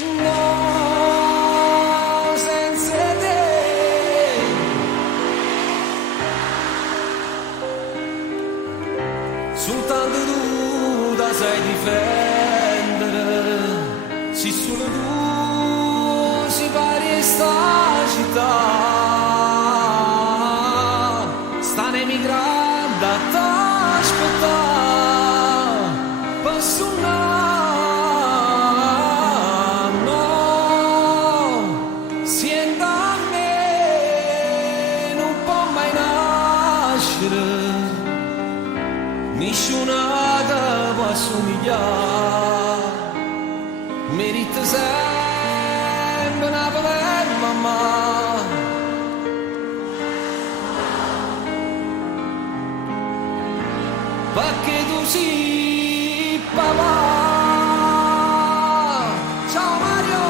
No, senza te. Soltanto tu da sai difendere. Se solo tu si pari sta città. Sta emigrando a t'aspettare. Posso nessuna che può assomigliare, merita sempre una bella mamma. Perché tu sei papà. Ciao Mario.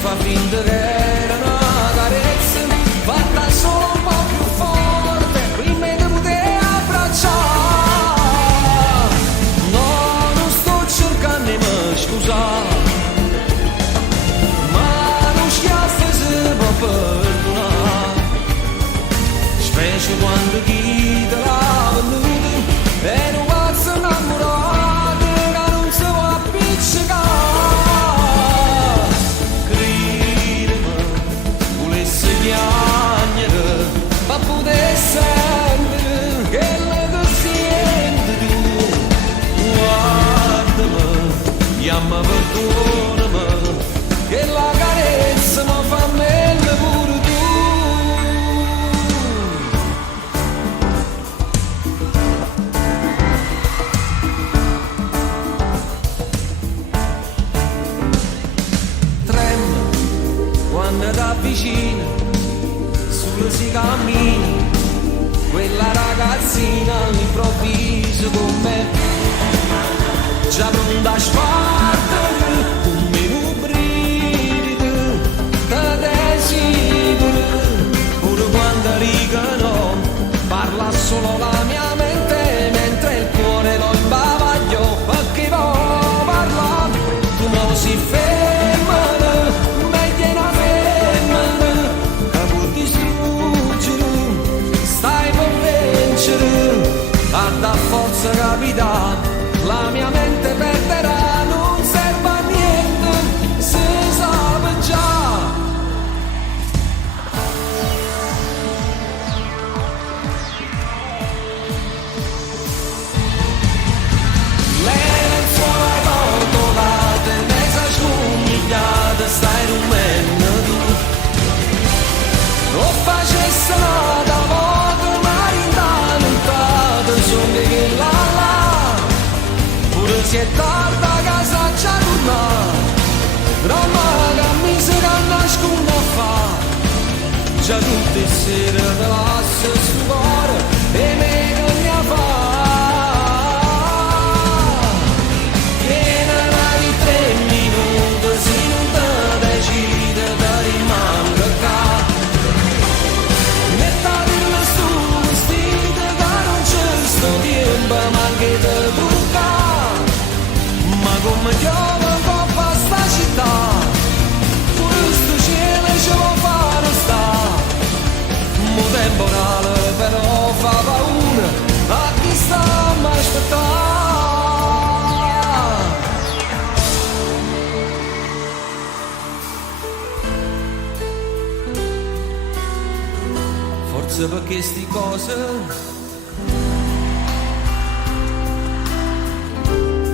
Fa finta che era una carezza fatta solo un po' più forte prima di poter abbracciare. No, non sto cercando di me scusare, ma non schiaffo si può perdonare, specie quando chi te l'ha venuto è un pazzo innamorato che non si può appiccicare. Ma poter sentere quello che senti tu. Guardami, chiama perdonami, che la carezza mi fa meglio pure tu. Trema quando t'avvicini, si cammina, quella ragazzina all'improvviso con me, già pronta a spartare, come un brivido, te desidero, pure quando rigano, parla solo la mia mente, mentre il cuore lo imbavaglio, perché vuoi parlare, tu non si ferma, meglio è una femmina, che può distruggere, stai per vincere, a da forza capita, la mia mente perderà, non serve a niente, si sa già. Le lenzuola rotolate, mezza scomigliata, stai rumendo tu. Non facesse nada, modo marindano, sono che là là, pure se è tarda casa già torna, roba che mi si nasconde a fa, già tutte sere te lascio sul cuore e me che mi fa. Viene di 3 minuti, se non te decide da rimanere qua. Ma come chiama coppa sta città, pure sto cielo ce lo fa sta, mo temporale però fa paura a chi sta a aspettare. Forse perché sti cose,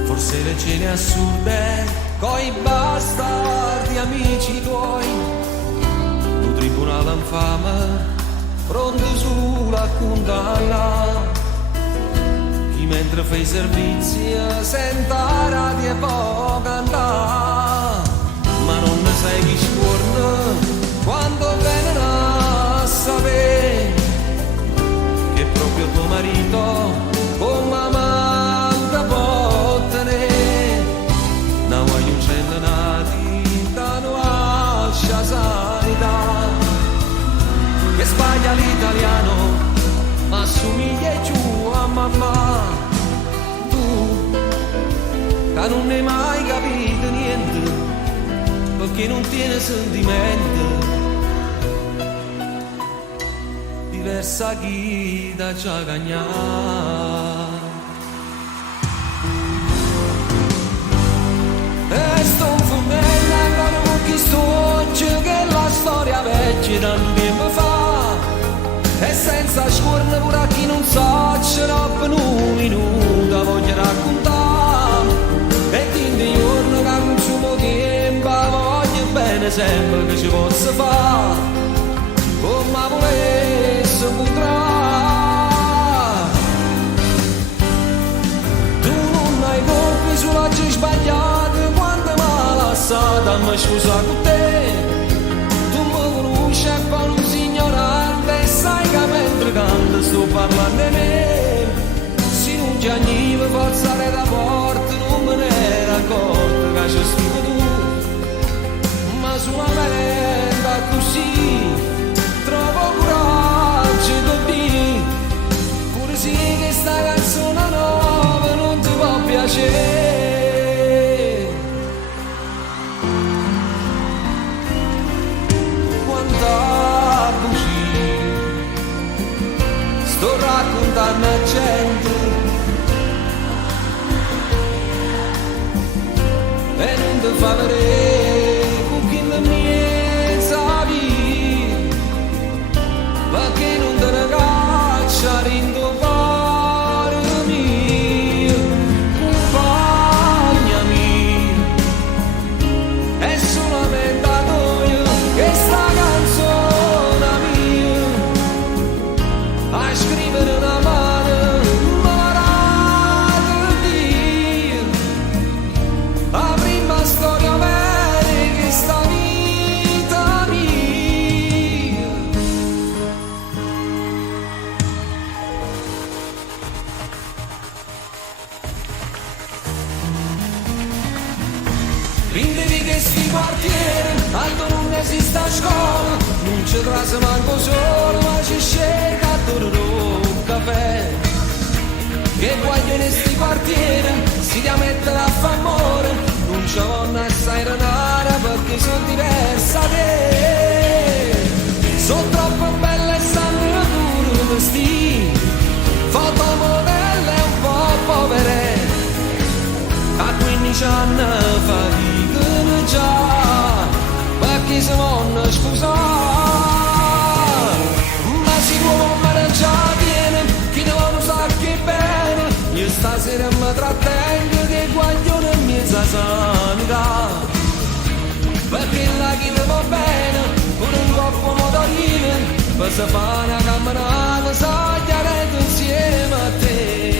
forse le cene assurde, coi bastardi amici tuoi, un tribunale infame, pronto sulla condanna, chi mentre fai servizi senta radio e può cantare, ma non ne sai chi scorna quando vengono a sapere che marito come amante bottene na voglio scendere nati da nuascia sanità che sbaglia l'italiano ma assomiglia più a mamma tu che non ne hai mai capito niente perché non tiene sentimento diversa chi da già cagnà e sto un fumello ancora con chi sto oggi che la storia vecchia da un tempo fa e senza scorno pure a chi non sa c'era per un minuto voglio raccontare e quindi giorno che non ci può tempo voglio bene sempre che ci possa fare come volesse potrà tu non hai colpi sulla ci sbagliate quando mi lasciata ma scusa con te tu mi conosci e poi non sei ignorante e sai che mentre canto sto parlando di me se non ti anniva forzare da porta non me ne era accorto che ci stimo tu ma solamente così trovo coraggio di dire pure sì che sta canzone nuova non ti può piacere quanta bugia sto raccontando a gente e non ti fa vedere con chi la mia savi perché non te ne caccia rindovare mio compagna mia è solamente a noi che sta canzone mia a scrivere una mano marata di la prima storia vera che sta vita mia Rindevi che sti quartieri, alto non esiste a scuola, non ci trase manco solo, ma ci scega a un caffè. Che guaglio in sti quartieri, si dia mettere a fa amore, non ci vanno assai renare perché sono diversa da te. Sono troppo belle e sanno pure vestiti, fotomodelle e un po' povere. A 15 anni faticano già perché si vanno sposare ma si può mangiare bene chi non lo sa che bene io stasera mi trattengo che guaglione mia sanità perché la chi va bene con un corpo motorino per si fare una camminata sagliare insieme a te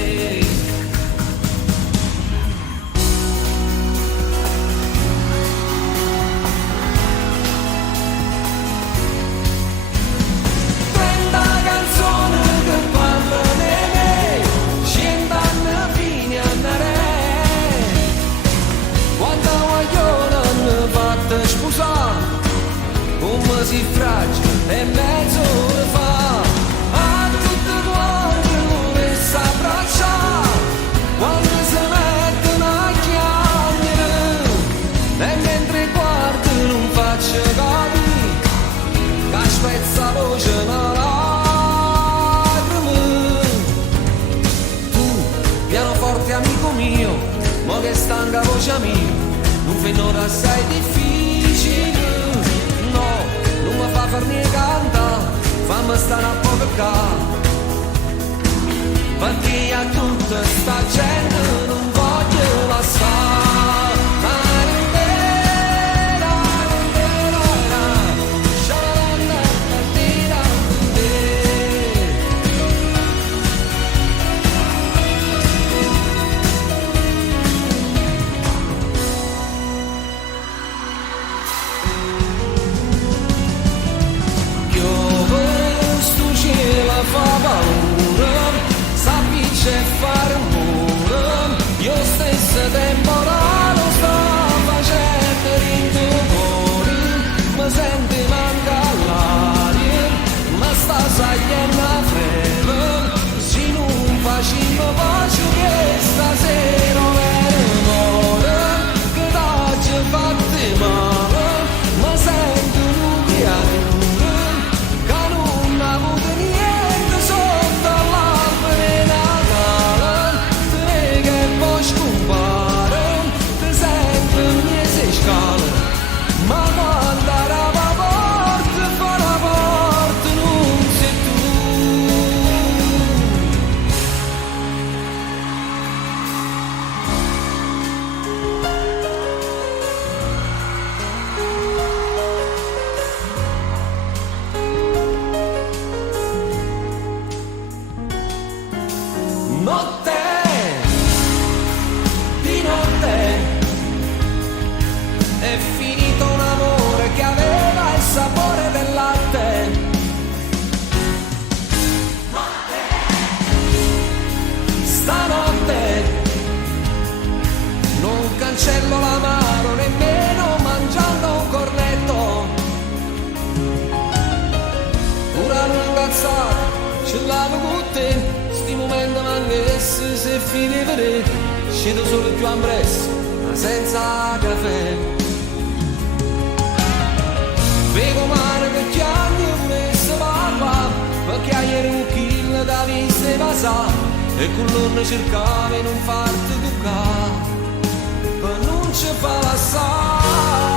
come si fragile e mezzo ore fa a tutte quante le sa abbracciare quando si mettono a chiamare e mentre guardo non faccio capire che spezza la voce una lacrima tu pianoforte amico mio ma che stanca voce mia non finora assai difficile non mi fa far niente canta, fammi stare a poco perché a tutta sta gente non voglio lasciare. Fa paura Notte di notte è finito un amore che aveva il sapore del latte. Stanotte non cancello l'amaro nemmeno mangiando un cornetto. Una lungazzata ce l'avevo con te, sti momenti m'annessi se finivere, scendo solo più ambresse, ma senza caffè. Vedo male che ti anni volesse parla, perché ieri un kill da vista e sa, e con l'orno cercava di non farti toccare, per non ci fa passare.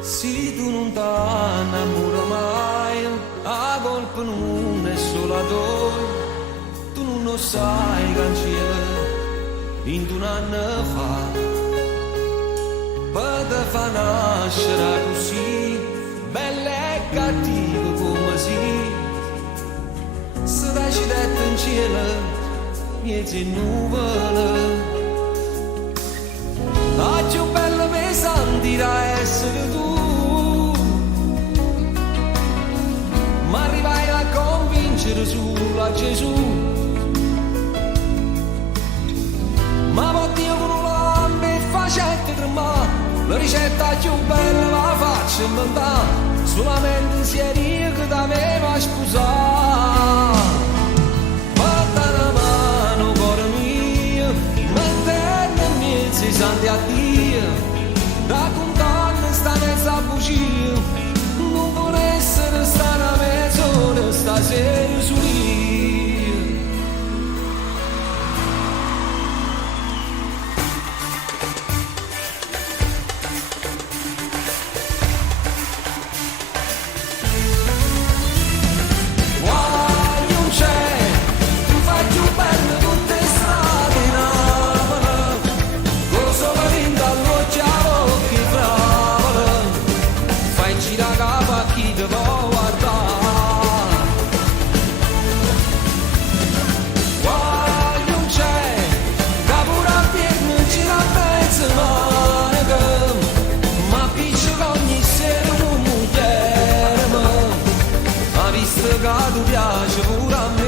Se tu non t'annamori mai, a colpa non è solo a te, tu non lo sai canzone, in un anno fa, per te fa nascere così, bella e cattiva come si, se dai ci detto in cielo, miezzo in nuvole, la più bella pesante da essere tu. Ma arrivai a convincere sulla Gesù, ma poi Dio con un lampo e facette tremare, la ricetta più bella la faccio inventare, solamente sia Dio che t'aveva sposato. Porta una mano cuore mio, mettendo in mezzo i santi a Dio, da condanna sta mezza bugia, non vuole essere stata mezz'ora stasera su lì. Guai non c'è, tu fai più belle tutte le strade in Napoli, con solo vinto all'occhiavo che brava, fai girare capo a chi ti può guardare. Guai non c'è, che pure a piedi gira mezzo manica, ma piccia ogni sera un mugliere, ma visto che tu piace pure a me.